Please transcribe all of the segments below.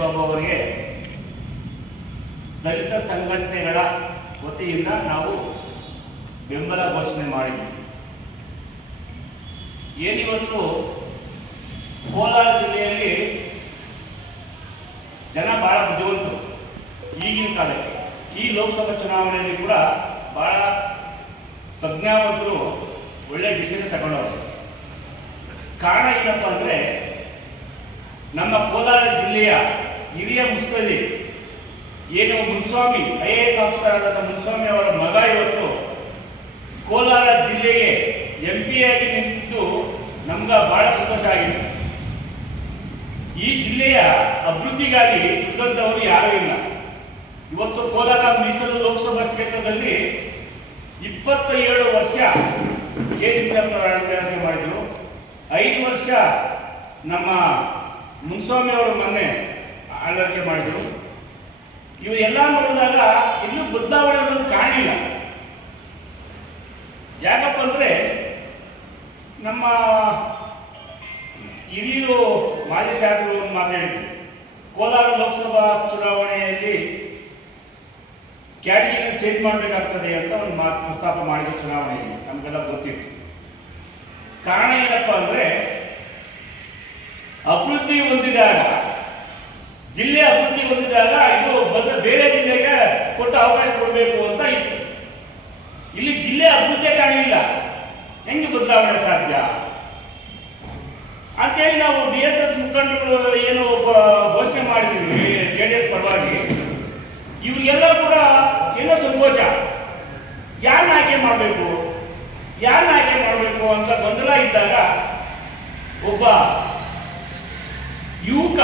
ಬಾಬು ಅವರಿಗೆ ದಲಿತ ಸಂಘಟನೆಗಳ ವತಿಯಿಂದ ನಾವು ಬೆಂಬಲ ಘೋಷಣೆ ಮಾಡಿದ್ವಿ. ಏನಿವತ್ತು ಕೋಲಾರ ಜಿಲ್ಲೆಯಲ್ಲಿ ಜನ ಬಹಳ ಬುದ್ಧಿವಂತರು ಈಗಿನ ಕಾಲಕ್ಕೆ. ಈ ಲೋಕಸಭಾ ಚುನಾವಣೆಯಲ್ಲಿ ಕೂಡ ಬಹಳ ಪ್ರಜ್ಞಾವಂತರು ಒಳ್ಳೆ ಡಿಸಿಷನ್ ತಗೊಂಡವರು. ಕಾರಣ ಏನಪ್ಪ ಅಂದರೆ ನಮ್ಮ ಕೋಲಾರ ಜಿಲ್ಲೆಯ ಹಿರಿಯ ಮುಸ್ಲಿ ಏನು Munswamy I A S officer ಆದಂಥ ಮುನ್ಸ್ವಾಮಿ ಅವರ ಮಗ ಇವತ್ತು ಕೋಲಾರ ಜಿಲ್ಲೆಗೆ ಎಂ ಪಿ ಆಗಿ ನಿಂತಿದ್ದು ನಮ್ಗೆ ಬಹಳ ಸಂತೋಷ ಆಗಿದೆ. ಈ ಜಿಲ್ಲೆಯ ಅಭಿವೃದ್ಧಿಗಾಗಿ ಇದ್ದಂಥವರು ಯಾರೂ ಇಲ್ಲ. ಇವತ್ತು ಕೋಲಾರ ಮೀಸಲು ಲೋಕಸಭಾ ಕ್ಷೇತ್ರದಲ್ಲಿ ಇಪ್ಪತ್ತ ಏಳು ವರ್ಷ ಕೆ ಆಡಳಿತ ಮಾಡಿದರು. ಐದು ವರ್ಷ ನಮ್ಮ ಮುನ್ಸ್ವಾಮಿ ಅವರು ಮೊನ್ನೆ ಆಳ್ವಿಕೆ ಮಾಡಿದರು. ಇವು ಎಲ್ಲ ನೋಡಿದಾಗ ಇನ್ನೂ ಬದಲಾವಣೆ ಅನ್ನೋದು ಕಾಣಲಿಲ್ಲ. ಯಾಕಪ್ಪ ಅಂದರೆ ನಮ್ಮ ಹಿರಿಯರು ಮಾಜಿ ಶಾಸಕರು ಒಂದು ಮಾತಾಡಿದ್ರು. ಕೋಲಾರ ಲೋಕಸಭಾ ಚುನಾವಣೆಯಲ್ಲಿ ಕ್ಯಾಟಗಿರಿ ಚೇಂಜ್ ಮಾಡಬೇಕಾಗ್ತದೆ ಅಂತ ಒಂದು ಮಾತು ಪ್ರಸ್ತಾಪ ಮಾಡಿದ ಚುನಾವಣೆಯಲ್ಲಿ ನಮಗೆಲ್ಲ ಗೊತ್ತಿತ್ತು. ಕಾರಣ ಏನಪ್ಪ ಅಂದರೆ ಅಭಿವೃದ್ಧಿ ಹೊಂದಿದಾಗ ಜಿಲ್ಲೆ ಅಭಿವೃದ್ಧಿ ಹೊಂದಿದಾಗ ಇದು ಬಂದ ಬೇರೆ ಜಿಲ್ಲೆಗೆ ಕೊಟ್ಟು ಅವಕಾಶ ಕೊಡಬೇಕು ಅಂತ ಇತ್ತು. ಇಲ್ಲಿ ಜಿಲ್ಲೆ ಅಭಿವೃದ್ಧಿ ಕಾಣಲಿಲ್ಲ ಹೆಂಗೆ ಬದಲಾವಣೆ ಸಾಧ್ಯ? ಅಂತೇಳಿ ನಾವು ಡಿ ಎಸ್ ಎಸ್ ಮುಖಂಡರು ಏನು ಘೋಷಣೆ ಮಾಡಿದ್ವಿ ಜೆ ಡಿ ಎಸ್ ಪರವಾಗಿ. ಇವರಿಗೆಲ್ಲ ಕೂಡ ಏನೋ ಸಂಕೋಚ. ಯಾರನ್ನ ಆಯ್ಕೆ ಮಾಡಬೇಕು? ಯಾರನ್ನ ಆಯ್ಕೆ ಮಾಡಬೇಕು ಅಂತ ಗೊಂದಲ ಇದ್ದಾಗ ಒಬ್ಬ ಯುವಕ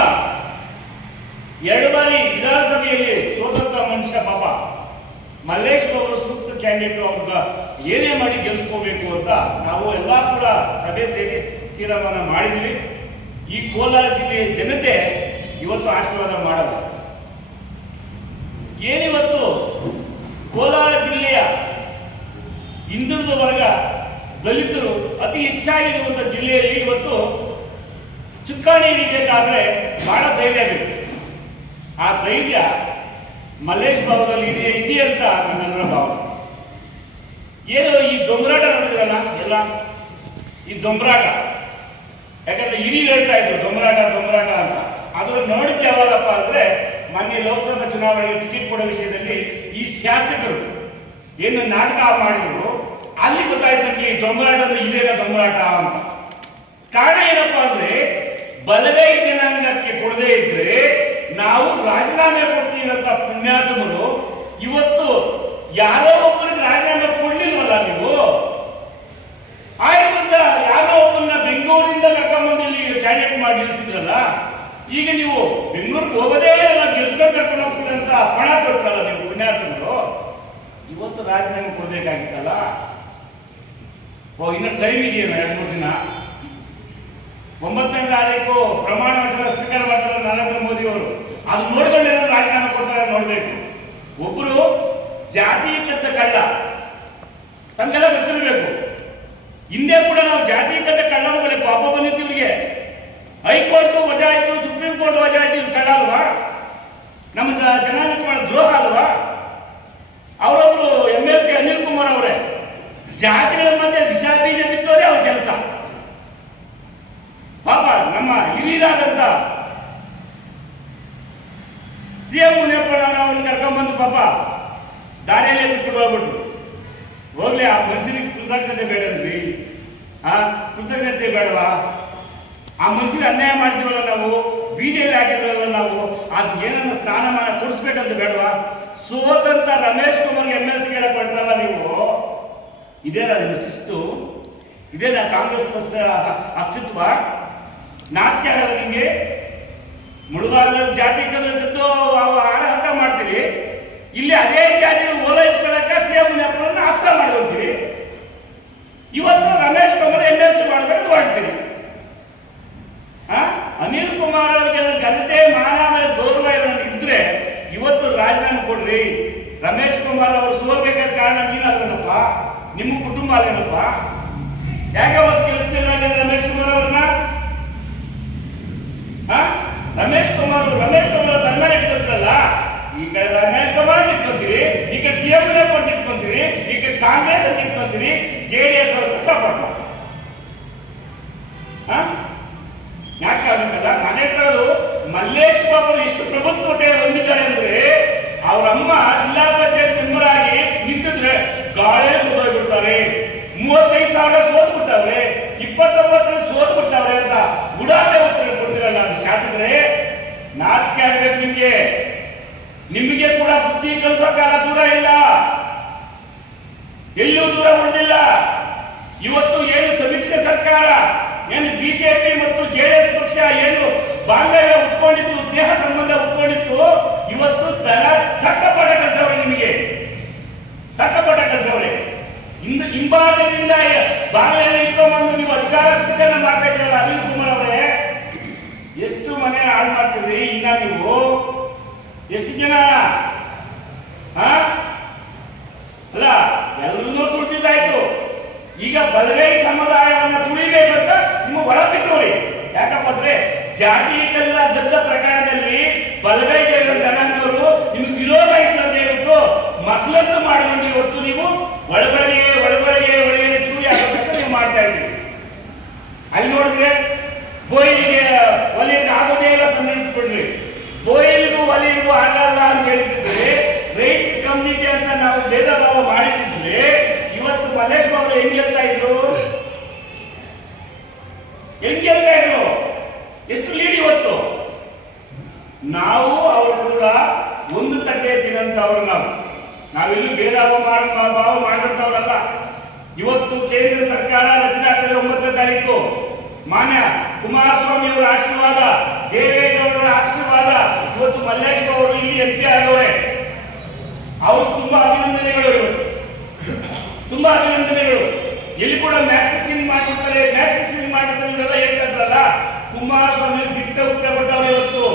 ಬಾರಿ ವಿಧಾನಸಭೆಯಲ್ಲಿ ಸೋತಂತ ಮನುಷ್ಯ ಪಾಪ. ಮಲ್ಲೇಶ್ ಅವರು ಸೂಕ್ತ ಕ್ಯಾಂಡಿಡೇಟ್ ಅವ್ರ ಏನೇ ಮಾಡಿ ಗೆಲ್ಸ್ಕೋಬೇಕು ಅಂತ ನಾವು ಎಲ್ಲ ಕೂಡ ಸಭೆ ಸೇರಿ ತೀರ್ಮಾನ ಮಾಡಿದ್ವಿ. ಈ ಕೋಲಾರ ಜಿಲ್ಲೆಯ ಜನತೆ ಇವತ್ತು ಆಶೀರ್ವಾದ ಮಾಡಲ್ಲ. ಏನಿವತ್ತು ಕೋಲಾರ ಜಿಲ್ಲೆಯ ಹಿಂದುಳಿದ ವರ್ಗ ದಲಿತರು ಅತಿ ಹೆಚ್ಚಾಗಿರುವಂತಹ ಜಿಲ್ಲೆಯಲ್ಲಿ ಇವತ್ತು ಚುಕ್ಕಾಣಿ ಹಿಡಿಬೇಕಾದ್ರೆ ಬಹಳ ಧೈರ್ಯ ಬೇಕು. ಆ ಧೈರ್ಯ ಮಲ್ಲೇಶ್ ಭಾವದಲ್ಲಿ ಇದೆ ಇದೆ ಅಂತ ನನ್ನ ಭಾವ ಏನು ಈ ದೊಂಬರಾಟ ನೋಡಿದ್ರಲ್ಲ ಎಲ್ಲ? ಈ ದೊಂಬರಾಟ. ಯಾಕಂದ್ರೆ ಹಿರಿಯರು ಹೇಳ್ತಾ ಇದ್ರು, ದೊಂಬರಾಟ ದೊಂಬರಾಟ ಅಂತ. ಅದನ್ನು ನೋಡಿದ್ದು ಯಾವಾಗಪ್ಪ ಅಂದ್ರೆ, ಮೊನ್ನೆ ಲೋಕಸಭಾ ಚುನಾವಣೆಗೆ ಟಿಕೆಟ್ ಕೊಡೋ ವಿಷಯದಲ್ಲಿ ಈ ಶಾಸಕರು ಏನು ನಾಟಕ ಮಾಡಿದ್ರು, ಅಲ್ಲಿ ಗೊತ್ತಾಯ್ತು ಈ ದೊಂಬರಾಟದ ಇದೇನ ದೊಂಬರಾಟ ಅಂತ. ಕಾರಣ ಏನಪ್ಪಾ ಅಂದ್ರೆ, ಬಲಗೈ ಜನಾಂಗಕ್ಕೆ ಕೊಡದೇ ಇದ್ರೆ ನಾವು ರಾಜೀನಾಮೆ ಕೊಡ್ತೀವಿ ಅಂತ ಪುಣ್ಯಾತ್ಮರು ಇವತ್ತು ಯಾರೋ ಒಬ್ಬರಿಗೆ ರಾಜೀನಾಮೆ ಕೊಡ್ಲಿಲ್ವಲ್ಲ ನೀವು? ಆಯ್ತು ಅಂತ ಯಾರೋ ಒಬ್ಬನ್ನ ಬೆಂಗಳೂರಿಂದ ಕರ್ಕೊಂಡ್ಬಂದು ಕ್ಯಾಂಡಿಡೇಟ್ ಮಾಡಿ ನಿಲ್ಲಿಸಿದ್ರಲ್ಲ ಈಗ ನೀವು ಬೆಂಗಳೂರಿಗೆ ಹೋಗೋದೇ ಇಲ್ಲ ಗೆಲ್ಸ್ಕೊಂಡು ಕರ್ಕೊಂಡು ಅಂತ ಪಣ ಕೊಟ್ಟಲ್ಲ ನೀವು ಪುಣ್ಯಾತ್ಮರು? ಇವತ್ತು ರಾಜೀನಾಮೆ ಕೊಡ್ಬೇಕಾಗಿತ್ತಲ್ಲ? ಓ, ಇನ್ನು ಟೈಮ್ ಇದೆಯಲ್ಲ ಎರಡು ಮೂರು ದಿನ? ಒಂಬತ್ತನೇ ತಾರೀಕು ಪ್ರಮಾಣ ವಚನ ಸ್ವೀಕಾರ ಅದು ನೋಡ್ಕೊಂಡು ಏನಾದ್ರು ರಾಜೀನಾಮೆ ಕೊಡ್ತಾರೆ ನೋಡ್ಬೇಕು. ಒಬ್ಬರು ಕದ್ದ ಕಳ್ಳ ತಮಗೆಲ್ಲ ಗೊತ್ತಿರಬೇಕು. ಹಿಂದೆ ಕೂಡ ನಾವು ಜಾತೀಯಕದ್ದ ಕಳ್ಳ ಮೇಲೆ ಪಾಪ ಬಂದಿತ್ತು ಇವರಿಗೆ. ಹೈಕೋರ್ಟ್ ವಜಾ ಆಯ್ತು, ಸುಪ್ರೀಂ ಕೋರ್ಟ್ ವಜಾ ಆಯ್ತು, ಇವ್ರು ಕಳ್ಳ ಅಲ್ವಾ? ನಮ್ಮ ಜನಾಂಗ ದ್ರೋಹ ಅಲ್ವಾ? ಅವರೊಬ್ರು M L C Anil Kumar ಅವರೇ. ಜಾತಿಗಳ ಮಧ್ಯೆ ವಿಷ ಬೀಜ ಬಿತ್ತೋದೇ ಅವ್ರ ಕೆಲಸ. ಪಾಪ ನಮ್ಮ ಹಿರಿಯರಾದಂತ ಸಿ ಎಂ ಅವ್ರನ್ನ ಕರ್ಕೊಂಡ್ಬಂದು ಪಾಪ. ದಾರಿಯಲ್ಲೇ ಬಿಟ್ಬಿಟ್ಟು ಹೋಗ್ಬಿಟ್ರು. ಹೋಗ್ಲಿ, ಆ ಮನುಷ್ಯನಿಗೆ ಕೃತಜ್ಞತೆ ಬೇಡನ್ರಿ ಆ, ಕೃತಜ್ಞತೆ ಬೇಡವಾ? ಆ ಮನುಷ್ಯನಿಗೆ ಅನ್ಯಾಯ ಮಾಡ್ತೀವಲ್ಲ ನಾವು? ಬೀದಿಯಲ್ಲಿ ಹಾಕಿದ್ರಲ್ಲ ನಾವು? ಅದ್ ಏನನ್ನ ಸ್ನಾನಮಾನ ಕೊಡಿಸ್ಬೇಕಂತ ಬೇಡವಾ? ಸೋತಂತ ರಮೇಶ್ ಕುಮಾರ್ ಎಂ ಎಸ್ಗೆ ಕೊಟ್ರಲ್ಲ ನೀವು? ಇದೇನಾ ನಿಮ್ಮ ಶಿಸ್ತು? ಇದೇನಾ ಕಾಂಗ್ರೆಸ್ ಪಕ್ಷ ಅಸ್ತಿತ್ವ? ನಾಚಿಕೆ ಆಗಲ್ಲ ನಿಮಗೆ? ಮುಳುಗಾಲ ಜಾತಿ ಕದ್ದು ಆರಾಟ ಮಾಡ್ತೀರಿ. ಇಲ್ಲಿ ಅದೇ ಜಾತಿ ಓಲೈಸ್ಕೊಳ್ಳಕ್ಕೆ ಸಿ ಎಂ ಅಸ್ತ ಮಾಡ್ಕೊತೀರಿ ಇವತ್ತು ರಮೇಶ್ ಕುಮಾರ್ ಎಂ ಎಸ್ ಮಾಡಬೇಕು ಮಾಡ್ತೀರಿ ಆ? ಅನಿಲ್ ಕುಮಾರ್ ಅವರಿಗೆ ಘನತೆ ಮಾನ ಮೇಲೆ ಗೌರವ ಏನಾದ್ರು ಇದ್ರೆ ಇವತ್ತು ರಾಜೀನಾಮೆ ಕೊಡ್ರಿ ರಮೇಶ್ ಕುಮಾರ್ ಅವರು ಸೋಲ್ಬೇಕಾದ ಕಾರಣ ನೀನಲ್ಲನಪ್ಪ ನಿಮ್ಮ ಕುಟುಂಬ ಅಲ್ಲೇನಪ್ಪ ಯಾಕೆ ಅವತ್ತು ಗೆಲ್ಲಿಸ್ತಿಲ್ಲ ರಮೇಶ್ ಕುಮಾರ್ ಅವ್ರನ್ನ ಆ? ರಮೇಶ್ ಕುಮಾರ್ ರಮೇಶ್ ಕುಮಾರ್ ಆ? ನಾಟಕ ಆಗಬೇಕಲ್ಲ? ನಾನು ಹೇಳ್ತಾ ಮಲ್ಲೇಶ್ವರ ಮಲ್ಲೇಶ್ ಬಾಬು ಎಷ್ಟು ಪ್ರಭುತ್ವತೆ ಹೊಂದಿದ್ದಾರೆ ಅಂದ್ರೆ ಅವರಮ್ಮ ಜಿಲ್ಲಾ ಪಂಚಾಯತ್ ಮೆಂಬರ್ ಆಗಿ ನಿಂತಿದ್ರೆ ಗಾಳಿ ಸೋತೋಗ್ಬಿಡ್ತಾರೆ. ಮೂವತ್ತೈದು ಸಾವಿರ ಸೋತ್ ಬಿಟ್ಟವ್ರೆ ಇಪ್ಪತ್ತೊಂಬತ್ತರಲ್ಲಿ ಸೋತ್ ಬಿಟ್ಟವ್ರೆ ಅಂತ ಗುಡಾಟೆ ಉತ್ತರ ಕೊಡ್ತಿರಲ್ಲ ಶಾಸಕರೇ? ನಾಚಿಕೆ ಆಗ್ಬೇಕು ನಿಮ್ಗೆ. ನಿಮಗೆ ಕೂಡ ಬುದ್ಧಿ ಕಲಿಸೋ ಕಾಲ ದೂರ ಇಲ್ಲ. ಎಲ್ಲೂ ದೂರ ಉಳಿದಿಲ್ಲ. ಇವತ್ತು ಏನು ಸಮೀಕ್ಷೆ ಸರ್ಕಾರ? ಏನು ಬಿಜೆಪಿ ಮತ್ತು ಜೆಡಿಎಸ್ ಪಕ್ಷ ಏನು ಬಾಂಧವ್ಯ ಉಟ್ಕೊಂಡಿತ್ತು, ಸ್ನೇಹ ಸಂಬಂಧ ಉಟ್ಕೊಂಡಿತ್ತು, ಇವತ್ತು ದನ ತಕ್ಕ ಪಾಠ ಕಲಿಸವ್ರೆ ನಿಮಗೆ. ತಕ್ಕ ಪಾಠ ಕಲಿಸವ್ರೆ ಇಂದು ಹಿಂಭಾಗದಿಂದ ಬಾಂಗ್ಲೆಯಲ್ಲಿ ಇಟ್ಕೊಂಡ್ಬಂದು ನೀವು ಅಧಿಕಾರ ಸ್ವೀಕರಣೆ ಮಾಡ್ತಾ ಇದ್ದೀರಲ್ಲ ಅನಿಲ್ ಕುಮಾರ್ ಅವರೇ. ಎಷ್ಟು ಮನೆ ಹಾಳು ಮಾಡ್ತೀರಿ ಈಗ ನೀವು ಎಷ್ಟು ಜನ? ಹಾ? ಅಲ್ಲ, ಎಲ್ಲರೂ ತುಳಿದಿದ್ದಾಯ್ತು. ಈಗ ಬಲಗೈ ಸಮುದಾಯವನ್ನು ತುಳಿಬೇಕಂತ ನಿಮ್ಮ ಒಳ ಯಾಕಪ್ಪಂದ್ರೆ ಯಾಕಪ್ಪ ಅಂದ್ರೆ ಜಾತಿ ಕಲ್ಲ ಗದ್ದ ಪ್ರಕರಣದಲ್ಲಿ ಬಲಗೈ ಜನ ಜನಾಂಗದವರು ನಿಮ್ಗೆ ವಿರೋಧ ಇತ್ತು ಅಂತ ಹೇಳ್ಬಿಟ್ಟು ಮಸಲತ್ತು ಮಾಡಿಕೊಂಡು ಇವತ್ತು ನೀವು ಒಳಗೊಳಗೆ ಒಳಗೊಳಗೆ ಒಳಗೆ ಚೂರಿ ಹಾಕಬೇಕಂತ ನೀವು ಮಾಡ್ತಾ ಇದ್ದೀವಿ ಅಲ್ಲಿ ನೋಡಿದ್ರೆ ಬೋಯಿಗೆ ಒಲಿಗೆ ಆಗೋದೇ ಇಲ್ಲ ತಂದಿಟ್ಬಿಡ್ರಿ ಬೋಯಿಲ್ಗೂ ಒಲಿಗೂ ಆಗಲ್ಲ ಅಂತ ಹೇಳಿದ್ರೆ ರೈಟ್ ಕಮ್ಯುನಿಟಿ ಅಂತ ನಾವು ಭೇದ ಭಾವ ಮಾಡಿದ್ರೆ ಇವತ್ತು ಮಲ್ಲೇಶ್ ಅವರು ಹೆಂಗ್ ಹೇಳ್ತಾ ಇದ್ರು ಹೆಂಗ್ ಗೆಲ್ತಾ ಇದ್ರು ಎಷ್ಟು ಲೀಡ್ ಇವತ್ತು ನಾವು ಅವರು ಕೂಡ ಒಂದು ತಟ್ಟೆ ತಿನ್ನಂತವ್ರು ನಾವು ನಾವೆಲ್ಲೂ ಭೇದ ಭಾವ ಭಾವ ಮಾಡಿದಂತವ್ರಲ್ಲ ಇವತ್ತು ಕೇಂದ್ರ ಸರ್ಕಾರ ರಚನೆ ಆಗ್ತದೆ ಒಂಬತ್ತನೇ ತಾರೀಕು ಮಾನ್ಯ ಕುಮಾರಸ್ವಾಮಿ ಅವರ ಆಶೀರ್ವಾದ, ದೇವೇಗೌಡರ ಆಶೀರ್ವಾದ, ಇವತ್ತು ಮಲ್ಲೇಶ್ವರ ಅವರು ಇಲ್ಲಿ ಎಂ ಪಿ ಆಗವ್ರೆ ಅವರು ತುಂಬಾ ಅಭಿನಂದನೆಗಳು ತುಂಬಾ ಅಭಿನಂದನೆಗಳು. ಎಲ್ಲಿ ಕೂಡ ಮ್ಯಾಚ್ ಫಿಕ್ಸಿಂಗ್ ಮಾಡಿರ್ತಾರೆ ಮ್ಯಾಚ್ ಫಿಕ್ಸಿಂಗ್ ಮಾಡಿರ್ತಾರೆ ಇವರೆಲ್ಲ ಹೇಳ್ತಾರಲ್ಲ? ಕುಮಾರಸ್ವಾಮಿ ದಿಟ್ಟ ಉತ್ತರ ಕೊಟ್ಟವ್ರು ಇವತ್ತು.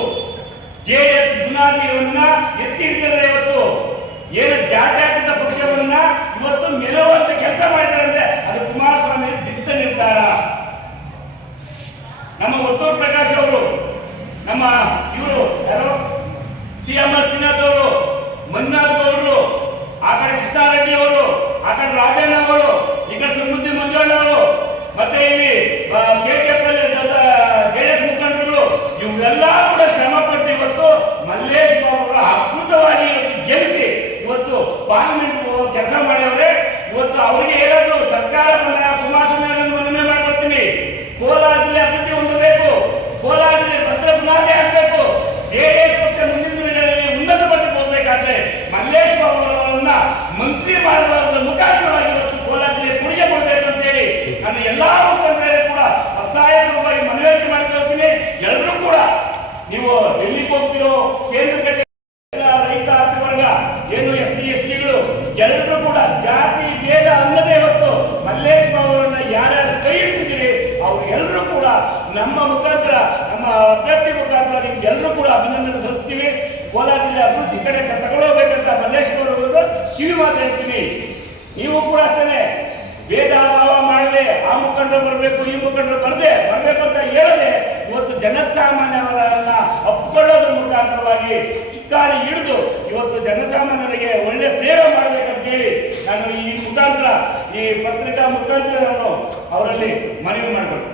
ಜೆ ಎಸ್ ಬುನಾದಿಯವನ್ನ ಎತ್ತಿ ಹಿಡಿದಿದ್ದಾರೆ ಇವತ್ತು. ಏನು ಜಾತ್ಯಾತೀತ ಪಕ್ಷವನ್ನ ಇವತ್ತು ಮೆಲುವಂತ ಕೆಲಸ ಮಾಡಿದ್ದಾರೆ ಅಂದ್ರೆ ಅದು ಕುಮಾರಸ್ವಾಮಿ ದಿಟ್ಟ ನಿರ್ಧಾರ. ನಮ್ಮ ಉತ್ತಮ ಪ್ರಕಾಶ್ ಅವರು, ನಮ್ಮ ಇವರು ಯಾರು? ಸಿ ಎಂ ಎಸ್ ಸಿನಾಥ್ ಅವರು ಮಂಜುನಾಥ್ ಅವರು ಆ ಕಡೆ ಕೃಷ್ಣಾರೆಡ್ಡಿ ಅವರು, ಆ ಕಡೆ ರಾಜಣ್ಣ ಅವರು, ಈ ಕಡೆ ಸುಮೃದ್ಧಿ ಮಂಜುಣ್ಣ ಅವರು, ಮತ್ತೆ ಇಲ್ಲಿ ಕೆ ಕೆ ಜೆಡಿಎಸ್ ಮುಖಂಡರು ಇವರೆಲ್ಲ ಕೂಡ ಶ್ರಮ ಪಟ್ಟು ಇವತ್ತು ಮಲ್ಲೇಶ್ ಬಾಬು ಅವರ ಅದ್ಭುತವಾಗಿ ಇವತ್ತು ಗೆಲ್ಲಿಸಿ ಇವತ್ತು ಪಾರ್ಲಿಮೆಂಟ್ ಕೆಲಸ ಮಾಡಿದವರೇ ಇವತ್ತು ಅವರಿಗೆ ಹೇಳೋದು ಸರ್ಕಾರ ಕುಮಾರಸ್ವಾಮಿ ಅವರನ್ನು ಮನವಿ ಮಾಡ್ಕೊಳ್ತೀನಿ ಕೋಲಾರ ಜಿಲ್ಲೆ ಅಭಿವೃದ್ಧಿ ಹೊಂದಬೇಕು ಕೋಲಾರ ಜಿಲ್ಲೆ ಭದ್ರ ಬುನಾದಿ ಆಗಬೇಕು ಜೆಡಿಎಸ್ ಪಕ್ಷ ಮುಂದಿನ ದಿನಗಳಲ್ಲಿ ಉನ್ನತ ಮಟ್ಟಕ್ಕೆ ಹೋಗಬೇಕಾದ್ರೆ ಮಲ್ಲೇಶ್ ಬಾಬು ಅವರನ್ನ ಮಂತ್ರಿ ಮಾಡುವ ಮುಖಾಂತರವಾಗಿ ಇವತ್ತು ಕೋಲಾರ ಜಿಲ್ಲೆ ಕೊಡುಗೆ ಕೊಡಬೇಕು ಅಂತೇಳಿ ನಾನು ಎಲ್ಲಾ ಮುಖಂಡರಿಗೆ ಕೂಡ ಒತ್ತಾಯಪೂರ್ವವಾಗಿ ಮನವರಿಕೆ ಮಾಡಿಕೊಳ್ತೀನಿ ಎಲ್ಲರೂ ಕೂಡ ನೀವು ಎಲ್ಲಿಗೆ ಹೋಗ್ತಿರೋ, ಕೇಂದ್ರ ಕಚೇರಿ ರೈತ ವರ್ಗ, ಏನು ಎಸ್ ಸಿ ಎಸ್ ಟಿಗಳು ಎಲ್ಲರೂ ಕೂಡ ಜಾತಿ ಭೇದ ಅನ್ನದೇ ಇವತ್ತು ಮಲ್ಲೇಶ್ ಬಾಬು ಅವರನ್ನ ಯಾರ್ಯಾರು ಕೈ ಹಿಡಿದಿದ್ದೀರಿ, ಅವ್ರು ಎಲ್ಲರೂ ಕೂಡ ನಮ್ಮ ಮುಖಾಂತರ, ನಮ್ಮ ಅಭ್ಯರ್ಥಿ ಮುಖಾಂತರ ನಿಮ್ಗೆ ಎಲ್ಲರೂ ಕೂಡ ಅಭಿನಂದನೆ ಸಲ್ಲಿಸ್ತೀವಿ. ಕೋಲಾರ ಜಿಲ್ಲೆ ಅಭಿವೃದ್ಧಿ ಕಡೆ ತಗೊಳ್ಳೋಬೇಕಂತ ಮಲ್ಲೇಶ್ವರ ಕಿವಿ ಮಾತು ಹೇಳ್ತೀನಿ. ನೀವು ಕೂಡ ಅಷ್ಟೇ ಭೇದ ಭಾವ ಮಾಡದೆ ಆ ಮುಖಂಡರು ಬರಬೇಕು, ಈ ಮುಖಂಡರು ಬರದೆ ಬರಬೇಕು ಅಂತ ಹೇಳದೆ ಇವತ್ತು ಜನಸಾಮಾನ್ಯವರನ್ನ ಅಪ್ಕೊಳ್ಳೋದ್ರ ಮುಖಾಂತರವಾಗಿ ಚಿಕ್ಕಾರಿ ಹಿಡಿದು ಇವತ್ತು ಜನಸಾಮಾನ್ಯರಿಗೆ ಒಳ್ಳೆ ಸೇವೆ ಮಾಡಬೇಕಂತ ಹೇಳಿ ನಾನು ಈ ಮುಖಾಂತರ, ಈ ಪತ್ರಿಕಾ ಮುಖಾಂತರ ನಾನು ಅವರಲ್ಲಿ ಮನವಿ ಮಾಡ್ಬೇಕು